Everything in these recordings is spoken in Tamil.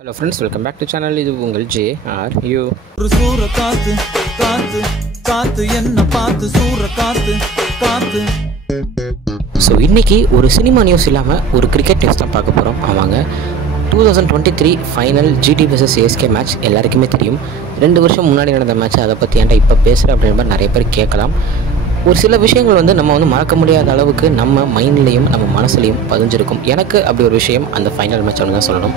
Hello friends, welcome back to channel. இது உங்கள் JRU. ஒரு சூற காத்து காத்து காத்து என்ன பார்த்து சூற காத்து காத்து. ஸோ இன்றைக்கி ஒரு சினிமா நியூஸ் இல்லாமல் ஒரு கிரிக்கெட் நியூஸ் தான் பார்க்க போகிறோம். ஆமாங்க, 2023 final GT vs CSK match எல்லாருக்குமே தெரியும். 2 வருஷம் முன்னாடி நடந்த மேட்ச், அதை பற்றி ஏன்டா இப்போ பேசுகிற அப்படின்ற மாதிரி நிறைய பேர் கேட்கலாம். ஒரு சில விஷயங்கள் நம்ம மறக்க முடியாத அளவுக்கு நம்ம மைண்ட்லேயும் நம்ம மனசுலையும் பதிஞ்சிருக்கும். எனக்கு அப்படி ஒரு விஷயம் அந்த ஃபைனல் மேட்ச் ஒன்று தான் சொல்லணும்.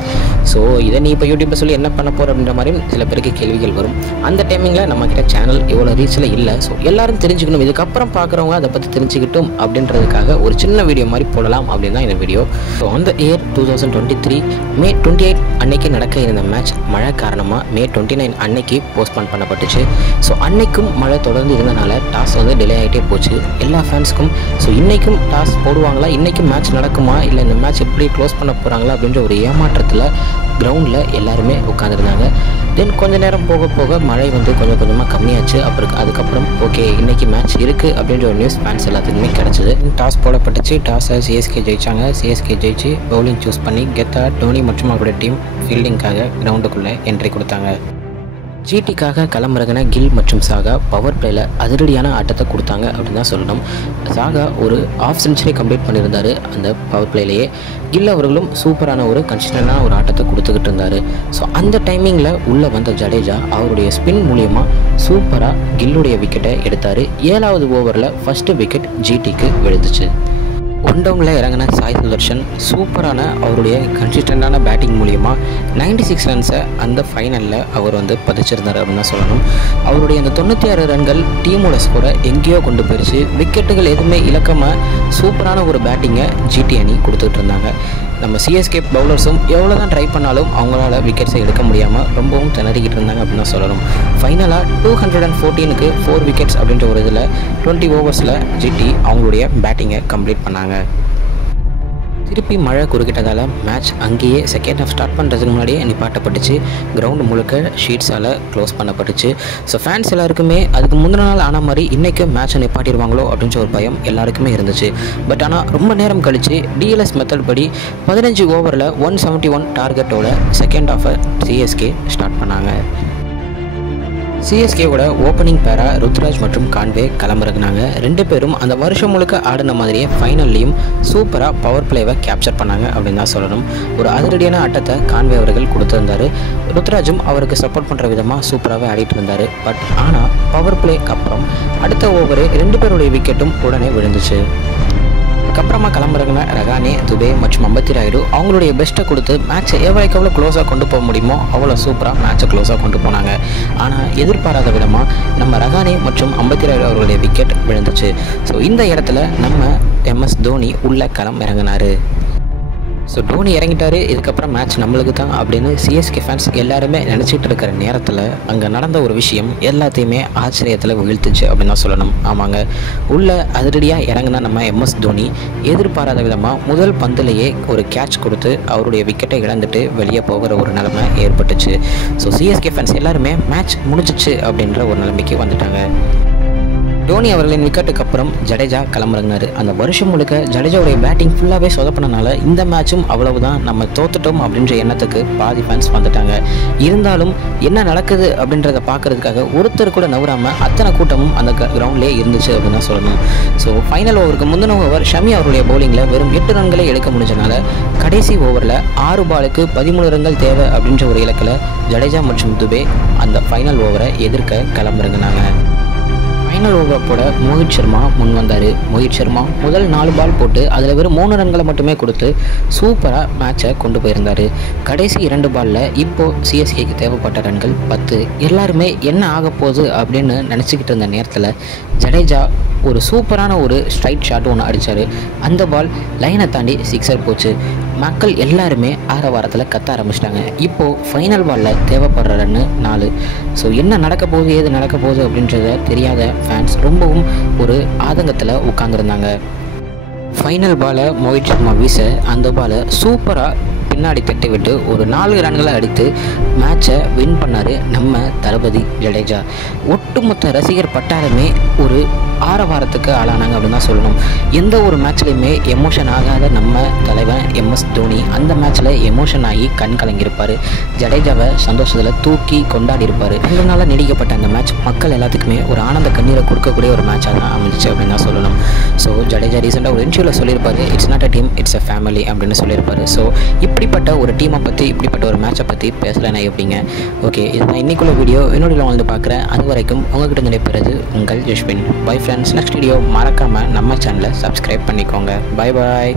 ஸோ இதை நீ இப்போ யூடியூப்பில் சொல்லி என்ன பண்ண போகிற அப்படின்ற மாதிரி சில பேருக்கு கேள்விகள் வரும். அந்த டைமிங்கில் நம்மக்கிட்ட சேனல் இவ்வளோ ரீச்சில் இல்லை. ஸோ எல்லோரும் தெரிஞ்சுக்கணும், இதுக்கப்புறம் பார்க்குறவங்க அதை பற்றி தெரிஞ்சுக்கிட்டும் அப்படின்றதுக்காக ஒரு சின்ன வீடியோ மாதிரி போடலாம் அப்படின்னு தான் இந்த வீடியோ. ஸோ அந்த இயர் 2023 May 28 அன்னைக்கு நடக்க இருந்த மேட்ச் மழை காரணமாக May 29 அன்னைக்கு போஸ்ட்போன் பண்ணப்பட்டுச்சு. ஸோ அன்னைக்கும் மழை தொடர்ந்து இருந்தனால டாஸ் டிலே ஆகிட்டே போச்சு எல்லா ஃபேன்ஸ்க்கும். ஸோ இன்றைக்கும் டாஸ் போடுவாங்களா, இன்றைக்கும் மேட்ச் நடக்குமா, இல்லை இந்த மேட்ச் எப்படி க்ளோஸ் பண்ண போகிறாங்களா அப்படின்ற ஒரு ஏமாற்றத்தில் கிரவுண்டில் எல்லாருமே உட்காந்துருந்தாங்க. தென் கொஞ்ச நேரம் போக போக மழை கொஞ்சம் கொஞ்சமாக கம்மியாச்சு. அதுக்கப்புறம் ஓகே இன்றைக்கி மேட்ச் இருக்குது அப்படின்ற ஒரு நியூஸ் ஃபேன்ஸ் எல்லாத்துக்குமே கிடச்சிது. டாஸ் போடப்பட்டுச்சு. டாஸை CSK ஜெயித்தாங்க. CSK ஜெயிச்சு பவுலிங் சூஸ் பண்ணி கெத்தா டோனி மற்றும் அவருடைய டீம் ஃபீல்டிங்காக கிரவுண்டுக்குள்ளே என்ட்ரி கொடுத்தாங்க. GTக்காக களமிறங்கின கில் மற்றும் சாகா பவர் பிளேயில் அதிரடியான ஆட்டத்தை கொடுத்தாங்க அப்படின்னு தான் சொல்லணும். சாகா ஒரு ½ செஞ்சுரி கம்ப்ளீட் பண்ணியிருந்தார் அந்த பவர் பிளேலேயே. கில் அவர்களும் சூப்பரான ஒரு கன்சிஸ்டண்டான ஒரு ஆட்டத்தை கொடுத்துக்கிட்டு இருந்தார். ஸோ அந்த டைமிங்கில் உள்ளே வந்த ஜடேஜா அவருடைய ஸ்பின் மூலியமாக சூப்பராக கில்லுடைய விக்கெட்டை எடுத்தார். 7வது ஓவரில் ஃபஸ்ட்டு விக்கெட் GTக்கு விழுந்துச்சு. 1 டவுனில் இறங்கின சாய் சுதர்ஷன் சூப்பரான அவருடைய கன்சிஸ்டண்டான பேட்டிங் மூலியமாக 96 ரன்ஸை அந்த ஃபைனலில் அவர் பதிச்சிருந்தார் அப்படின்னு தான் சொல்லணும். அவருடைய அந்த 96 ரன்கள் டீமோட ஸ்கோரை எங்கேயோ கொண்டு போயிடுச்சு. விக்கெட்டுகள் எதுவுமே இழக்காமல் சூப்பரான ஒரு பேட்டிங்கை GT அணி கொடுத்துட்டு இருந்தாங்க. நம்ம CSK பவுலர்ஸும் எவ்வளோ தான் ட்ரை பண்ணாலும் அவங்களால விக்கெட்ஸை எடுக்க முடியாமல் ரொம்பவும் திணறிக்கிட்டு இருந்தாங்க அப்படின்னு தான் சொல்லணும். ஃபைனலாக 214க்கு 4 விக்கெட்ஸ் அப்படின்ற ஒரு இதில் 20 ஓவர்ஸில் GT அவங்களுடைய பேட்டிங்கை கம்ப்ளீட் பண்ணாங்க. திருப்பி மழை குறுக்கிட்டதால் மேட்ச் அங்கேயே செகண்ட் ஹாஃப் ஸ்டார்ட் பண்ணுறதுக்கு முன்னாடியே நிப்பாட்டப்பட்டுச்சு. கிரவுண்டு முழுக்க ஷீட்ஸால் க்ளோஸ் பண்ணப்பட்டுச்சு. ஸோ ஃபேன்ஸ் எல்லாருக்குமே அதுக்கு முந்தின நாள் ஆன மாதிரி இன்றைக்கு மேட்சை நிப்பாட்டிடுவாங்களோ அப்படின்ற ஒரு பயம் எல்லாருக்குமே இருந்துச்சு. பட் ஆனால் ரொம்ப நேரம் கழித்து DLS மெத்தட் படி 15 ஓவரில் 171 டார்கெட்டோட செகண்ட் ஹாஃபை CSK ஸ்டார்ட் பண்ணாங்க. CSKவோட ஓப்பனிங் பேரா ருத்ராஜ் மற்றும் கான்வே களமிறங்கினாங்க. 2 பேரும் அந்த வருஷம் முழுக்க ஆடின மாதிரியே ஃபைனல்லையும் சூப்பராக பவர் பிளேவை கேப்சர் பண்ணாங்க அப்படின்னு தான் சொல்லணும். ஒரு அதிரடியான ஆட்டத்தை கான்வே அவர்கள் கொடுத்துருந்தார். ருத்ராஜும் அவருக்கு சப்போர்ட் பண்ணுற விதமாக சூப்பராகவே ஆடிட்டு இருந்தார். பட் ஆனால் பவர் பிளேக்கு அப்புறம் அடுத்த ஓவரு 2 பேருடைய விக்கெட்டும் உடனே விழுந்துச்சு. அதுக்கப்புறமா களமிறங்கின ரகானே, துபே மற்றும் அம்பத்தி ராயுடு அவங்களுடைய பெஸ்ட்டை கொடுத்து மேட்சை எவ்வளோ க்ளோஸாக கொண்டு போக முடியுமோ அவ்வளோ சூப்பராக மேட்சை க்ளோஸாக கொண்டு போனாங்க. ஆனால் எதிர்பாராத விதமாக நம்ம ரகானே மற்றும் அம்பத்தி ராயுடு அவர்களுடைய விக்கெட் விழுந்துச்சு. ஸோ இந்த இடத்துல நம்ம MS தோனி உள்ள களம் இறங்கினார். ஸோ டோனி இறங்கிட்டார், இதுக்கப்புறம் மேட்ச் நம்மளுக்கு தான் அப்படின்னு CSK ஃபேன்ஸ் எல்லாருமே நினச்சிட்டு இருக்கிற நேரத்தில் அங்கே நடந்த ஒரு விஷயம் எல்லாத்தையுமே ஆச்சரியத்தில் வீழ்த்துச்சு அப்படின்னு தான் சொல்லணும். ஆமாங்க, உள்ள அதிரடியாக இறங்கினா நம்ம MS தோனி எதிர்பாராத விதமாக முதல் பந்திலேயே ஒரு கேட்ச் கொடுத்து அவருடைய விக்கெட்டை இழந்துட்டு வெளியே போகிற ஒரு நிலைமை ஏற்பட்டுச்சு. ஸோ CSK ஃபேன்ஸ் எல்லாருமே மேட்ச் முடிஞ்சிச்சு அப்படின்ற ஒரு நிலைமைக்கு வந்துட்டாங்க. டோனி அவர்களின் விக்கெட்டுக்கு அப்புறம் ஜடேஜா களமிறங்கினார். அந்த வருஷம் முழுக்க ஜடேஜாவுடைய பேட்டிங் ஃபுல்லாகவே சொதப்பினால இந்த மேட்சும் அவ்வளவுதான், நம்ம தோத்துட்டோம் அப்படின்ற எண்ணத்துக்கு பாதி ஃபேன்ஸ் வந்துட்டாங்க. இருந்தாலும் என்ன நடக்குது அப்படின்றத பார்க்கறதுக்காக ஒருத்தர் கூட நவராமல் அத்தனை கூட்டமும் அந்த கிரவுண்ட்லேயே இருந்துச்சு அப்படின்னு தான் சொல்லணும். ஸோ ஃபைனல் ஓவருக்கு முந்தின ஓவர் ஷமி அவருடைய பவுலிங்கில் வெறும் 8 ரன்களை எடுக்க முடிஞ்சனால கடைசி ஓவரில் 6 பாலுக்கு 13 ரன்கள் தேவை அப்படின்ற ஒரு இலக்கில் ஜடேஜா மற்றும் துபே அந்த ஃபைனல் ஓவரை எதிர்க்க களமிறங்கினாங்க. ஃபைனல் ஓவரை போட மோஹித் சர்மா முன் வந்தார். மோஹித் சர்மா முதல் 4 பால் போட்டு அதில் வெறும் 3 ரன்களை மட்டுமே கொடுத்து சூப்பராக மேட்சை கொண்டு போயிருந்தார். கடைசி 2 பாலில் இப்போது CSKக்கு தேவைப்பட்ட ரன்கள் 10. எல்லாருமே என்ன ஆக போகுது அப்படின்னு நினச்சிக்கிட்டு இருந்த நேரத்தில் ஜடேஜா ஒரு சூப்பரான ஒரு ஸ்ட்ரைட் ஷாட் ஒன்று அடித்தார். அந்த பால் லைனை தாண்டி 6 போச்சு. மக்கள் எல்லாருமே ஆரவாரத்தில் கத்த ஆரம்பிச்சிட்டாங்க. இப்போது ஃபைனல் பாலில் தேவைப்படுற ரன்னு 4. ஸோ என்ன நடக்க போகுது, ஏது நடக்க போகுது அப்படின்றத தெரியாத ஃபேன்ஸ் ரொம்பவும் ஒரு ஆதங்கத்தில் உட்காந்துருந்தாங்க. ஃபைனல் பாலை மோஹித் சர்மா வீச அந்த பாலை சூப்பராக பின்னாடி தட்டி விட்டு ஒரு 4 ரன்களை அடித்து மேட்சை வின் பண்ணார் நம்ம தளபதி ஜடேஜா. ஒட்டுமொத்த ரசிகர் பட்டாரமே ஒரு ஆரவாரத்துக்கு ஆளானாங்க அப்படின்னு தான் சொல்லணும். எந்த ஒரு மேட்ச்லையுமே எமோஷன் ஆகாத நம்ம தலைவன் MS தோனி அந்த மேட்ச்சில் எமோஷன் ஆகி கண் கலங்கியிருப்பார். ஜடேஜாவை சந்தோஷத்தில் தூக்கி கொண்டாடி இருப்பார். 2 நாளாக நீடிக்கப்பட்ட அந்த மேட்ச் மக்கள் எல்லாத்துக்குமே ஒரு ஆனந்த கண்ணீரை கொடுக்கக்கூடிய ஒரு மேட்சாக தான் அமைஞ்சிச்சு அப்படின்னு தான் சொல்லணும். ஸோ ஜடேஜா ரீசெண்டாக ஒரு இன்டர்வியூவில் சொல்லியிருப்பாரு, it's not a team, it's a family அப்படின்னு சொல்லியிருப்பாரு. ஸோ இப்படிப்பட்ட ஒரு டீமை பற்றி, இப்படிப்பட்ட ஒரு மேட்சை பற்றி பேசலைன்னா எப்படிங்க? ஓகே, இதுதான் இன்னைக்குள்ள வீடியோ. என்னோட வந்து பார்க்குறேன். அது வரைக்கும் உங்ககிட்ட நினைப்பது உங்கள் Jaswin. Bye friends. Next video மறக்காமல் நம்ம சேனலை சப்ஸ்கிரைப் பண்ணிக்கோங்க. Bye bye.